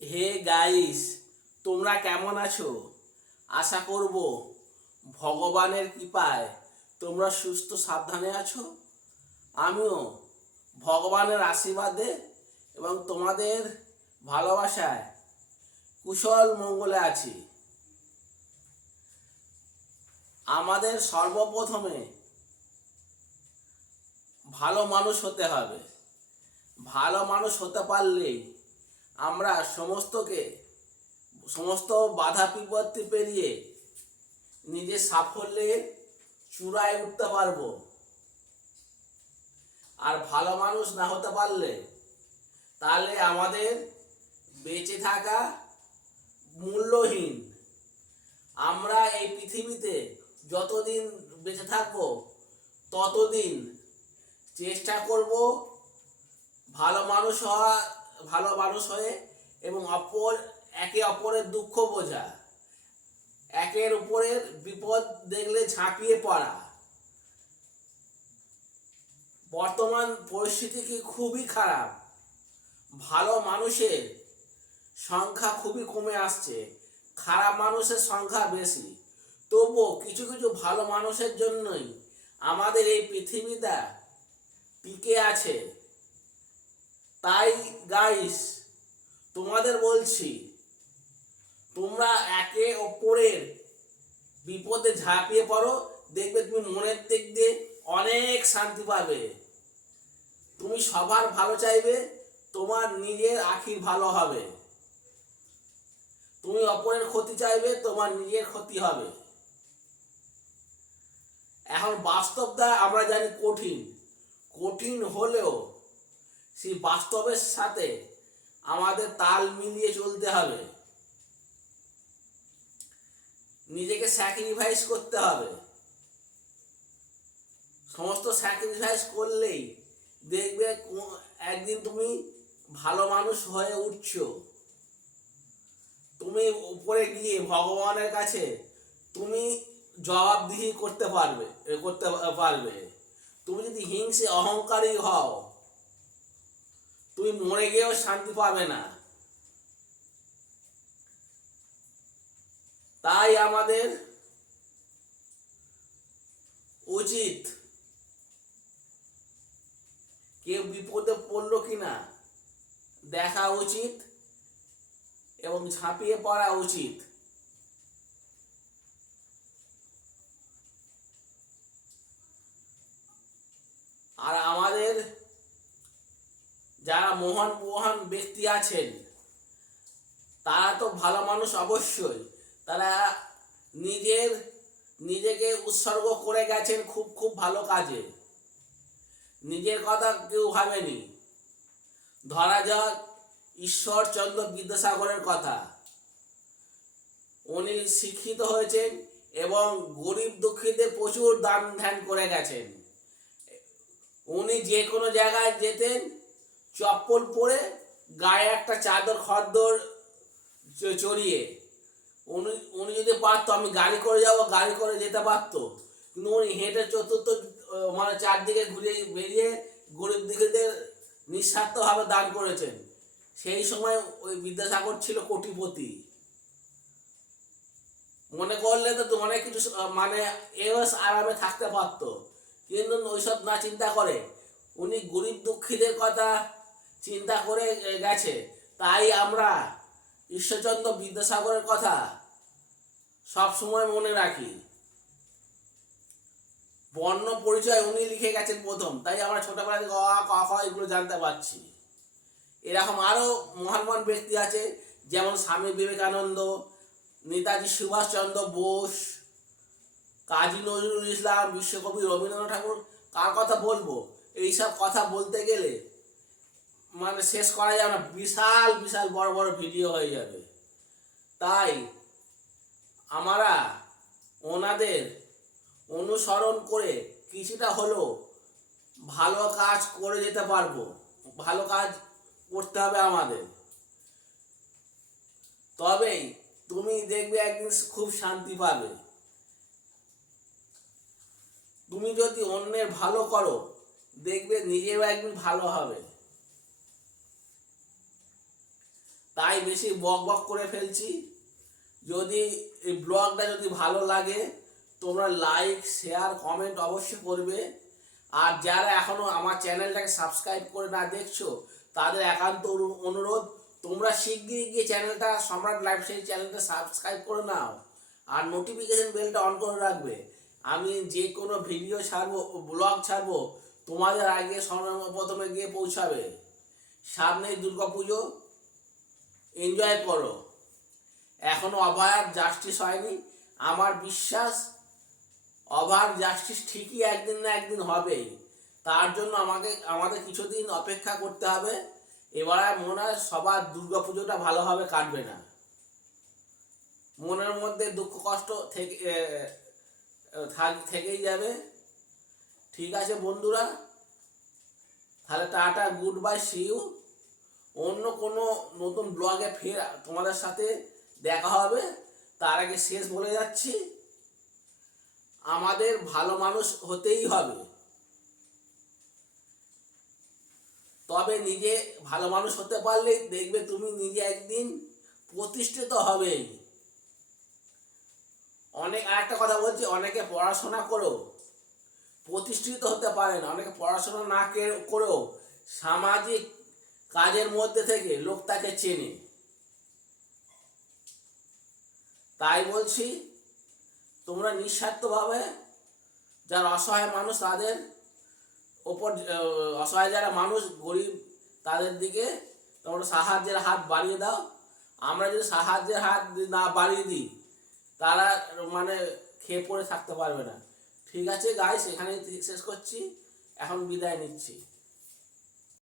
Hey guys, তোমরা কেমন আছো? আশা করব ভগবানের কৃপায় তোমরা সুস্থ, সাবধানে আছো। আমিও ভগবানের আশীর্বাদে এবং তোমাদের ভালোবাসায় কুশল মঙ্গলে আছি। আমাদের সর্বপ্রথমে ভালো মানুষ হতে হবে। ভালো মানুষ হতে পারলেই আমরা সমস্তকে, সমস্ত বাধা বিপত্তি পেরিয়ে নিজের সাফল্যের চূড়ায় উঠতে পারব। আর ভালো মানুষ না হতে পারলে, তাহলে আমাদের বেঁচে থাকা মূল্যহীন। আমরা এই পৃথিবীতে যতদিন বেঁচে থাকব, ততদিন চেষ্টা করব ভালো মানুষ হওয়া ভালো মানুষ হয়ে এবং অপর, একে অপরের দুঃখ বোঝা। একের উপরের বিপদ দেখলে ঝাঁপিয়ে পড়া। বর্তমান পরিস্থিতি কি খুবই খারাপ। ভালো মানুষের সংখ্যা খুবই কমে আসছে। খারাপ মানুষের সংখ্যা বেশি। তবুও কিছু কিছু ভালো মানুষের জন্যই আমাদের এই পৃথিবীটা টিকে আছে। তাই গাইস তোমাদের বলছি, তোমরা একে অপরের বিপদে ঝাঁপিয়ে পড়ো, দেখবে তুমি মনের দিক দিয়ে অনেক শান্তি পাবে। তুমি সবার ভালো চাইবে, তোমার নিজের আখির ভালো হবে। তুমি অপরের ক্ষতি চাইবে, তোমার নিজের ক্ষতি হবে। এখন বাস্তবটা আমরা জানি কঠিন। কঠিন হলেও সেই বাস্তবের সাথে আমাদের তাল মিলিয়ে চলতে হবে। নিজেকে স্যাক্রিফাইস করতে হবে। সমস্ত স্যাক্রিফাইস করলেই দেখবে একদিন তুমি ভালো মানুষ হয়ে উঠছো। তুমি উপরে গিয়ে ভগবানের কাছে তুমি জবাবদিহি করতে পারবে করতে পারবে। তুমি যদি হিংসে, অহংকারী হও তুমি মরে গিয়েও শান্তি পাবে না। তাই আমাদের উচিত কেউ বিপদে পড়ল কিনা দেখা উচিত এবং ঝাঁপিয়ে পড়া উচিত আর আমাদের যারা মহান মহান ব্যক্তি আছেন। তারা তো ভালো মানুষ অবশ্যই। তারা নিজের, নিজেকে উৎসর্গ করে গেছেন খুব খুব ভালো কাজে। নিজের কথা কেউ ভাবেনি। ধরা যাক ঈশ্বরচন্দ্র বিদ্যাসাগরের কথা। উনি শিক্ষিত হয়েছেন এবং গরিব দুঃখীদের প্রচুর দান ধ্যান করে গেছেন। উনি যে কোনো জায়গায় যেতেন চপ্পল পরে গায়ে একটা চাদর খদ্দর চড়িয়ে। উনি উনি যদি পারতো, আমি গাড়ি করে যাব, গাড়ি করে যেতে পারতো। কিন্তু উনি হেঁটে চতুর্থ মানে চারদিকে ঘুরে বেরিয়ে গরিব দিকেদের নিঃস্বার্থভাবে দান করেছেন। সেই সময় ওই বিদ্যাসাগর ছিল কোটিপতি। মনে করলে তো অনেক কিছু মানে এস আরামে থাকতে পারতো। কিন্তু ওইসব না চিন্তা করে উনি গরিব দুঃখীদের কথা চিন্তা করে গেছে। তাই আমরা ঈশ্বরচন্দ্র বিদ্যাসাগরের কথা সব সময় মনে রাখি। বর্ণ পরিচয় উনি লিখে গেছেন প্রথম, তাই আমরা ছোটবেলা থেকে অ, ক, খ এগুলো জানতে পারছি। এরকম আরও মহান মহান ব্যক্তি আছে, যেমন স্বামী বিবেকানন্দ, নেতাজি সুভাষচন্দ্র বোস, কাজী নজরুল ইসলাম, বিশ্বকবি রবীন্দ্রনাথ ঠাকুর। কার কথা বলব? এইসব কথা বলতে গেলে মানে শেষ করা যাবে না, বিশাল বিশাল বড় বড় ভিডিও হয়ে যাবে। তাই আমরা ওনাদের অনুসরণ করে কিছুটা হলেও ভালো কাজ করে যেতে পারব। ভালো কাজ করতে হবে আমাদের। তবেই তুমি দেখবে একদিন খুব শান্তি পাবে। তুমি যদি অন্যের ভালো করো, দেখবে নিজেও একদিন ভালো হবে। তাই বেশি বক বক করে ফেলছি। যদি এই ব্লগটা যদি ভালো লাগে, তোমরা লাইক শেয়ার কমেন্ট অবশ্যই করবে। আর যারা এখনও আমার চ্যানেলটাকে সাবস্ক্রাইব করে না দেখছ, তাদের একান্ত অনুরোধ, তোমরা শিগগিরই গিয়ে চ্যানেলটা, সম্রাট লাইফ সেই চ্যানেলটা সাবস্ক্রাইব করে নাও। আর নোটিফিকেশন বেলটা অন করে রাখবে। আমি যে কোনো ভিডিও ছাড়বো ব্লগ ছাড়বো, তোমাদের আগে সর্বপ্রথমে গিয়ে পৌঁছাবে। সামনেই দুর্গা পুজো। এনজয় করো। এখনও অভয়ার জাস্টিস হয়নি। আমার বিশ্বাস অভার জাস্টিস ঠিকই একদিন না একদিন হবেই। তার জন্য আমাকে, আমাদের কিছুদিন অপেক্ষা করতে হবে। এবারে মনে হয় সবার দুর্গা পুজোটা ভালোভাবে কাটবে না। মনের মধ্যে দুঃখ, কষ্ট থেকে থেকেই যাবে। ঠিক আছে বন্ধুরা। তাহলে টাটা গুড বাই সিউ অন্য কোনো নতুন ব্লগে ফের তোমাদের সাথে দেখা হবে। তার আগে শেষ বলে যাচ্ছি। আমাদের ভালো মানুষ হতেই হবে। তবে নিজে ভালো মানুষ হতে পারলে দেখবে তুমি নিজে একদিন প্রতিষ্ঠিত হবেই। অনেক, আরেকটা কথা বলছি, অনেকে পড়াশোনা করো প্রতিষ্ঠিত হতে পারে না। অনেকে পড়াশোনা না করেও সামাজিক কাজের মধ্যে থেকে লোক তাকে চেনে। তাই বলছি, তোমরা নিঃস্বার্থভাবে যারা অসহায় মানুষ তাদের ওপর অসহায় যারা মানুষ, গরিব তাদের দিকে তোমরা সাহায্যের হাত বাড়িয়ে দাও। আমরা যদি সাহায্যের হাত না বাড়িয়ে দিই, তারা মানে খেয়ে পড়ে থাকতে পারবে না। ঠিক আছে গাইস এখানেই শেষ করছি। এখন বিদায় নিচ্ছি।